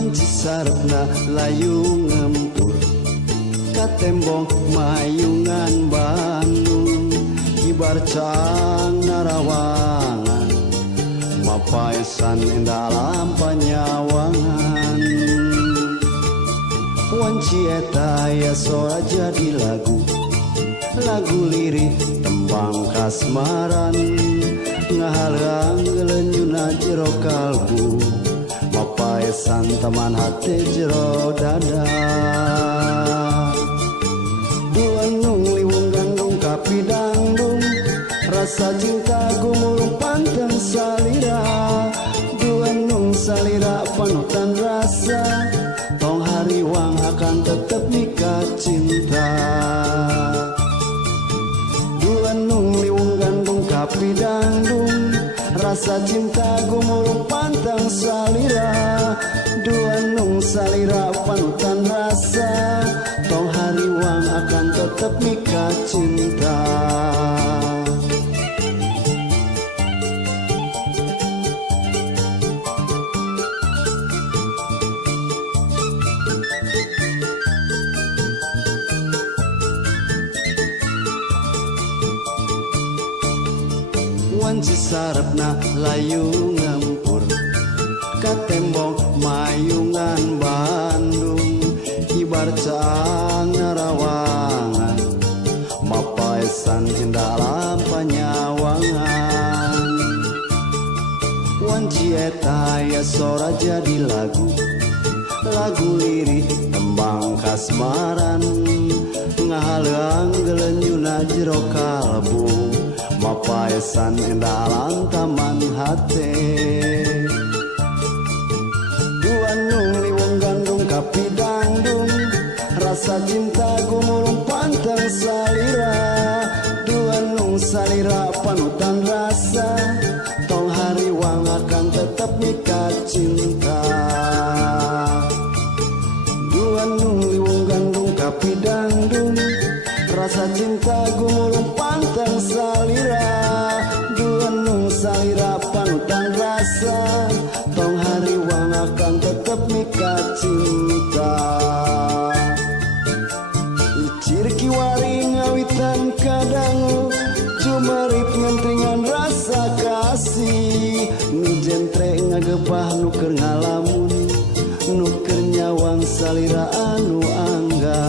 Wanci sarepna layu ngempur ka tembong mayungan Bandung ibar cang narawangan mapaesan dalam panyawangan. Wanci eta ya sora jadi lagu lirik tembang kasmaran ngahalang gelenyuna jero kalbu mapaesan teman hati jero dada. Duanung liwung gandung kapi dangdung rasa cinta gumulung panteng salira. Duanung salira panutan rasa tong hariwang akan tetap nikah cinta. Duanung liwung gandung kapi dangdung rasa cinta gumulung pantang salira. Duanung salira panutan rasa tong hariwang akan tetap nikah cinta. Wanci sarepna layu ngempur ka tembong mayungan Bandung ibar cang narawangan mapaesan dalam panyawangan. Wanci eta ya sora jadi lagu lirik tembang kasmaran ngahalang gelenyuna jero kalbu mapaesan dalam taman hati. Duanung liwung gandung kapi dangdung rasa cinta gumulung pantang salira. Duanung salira panutan rasa tong hariwang akan tetap nikah cinta. Duanung liwung gandung kapi dangdung rasa cinta gumulung pantang salira. Duanung salira panutan rasa tong hariwang akan tetap nikah cinta. Icir kiwari ngawitan kadangu cumarip ngentringan rasa kasih nu jentre ngagebah nuker ngalamun nuker nyawang salira anu angga.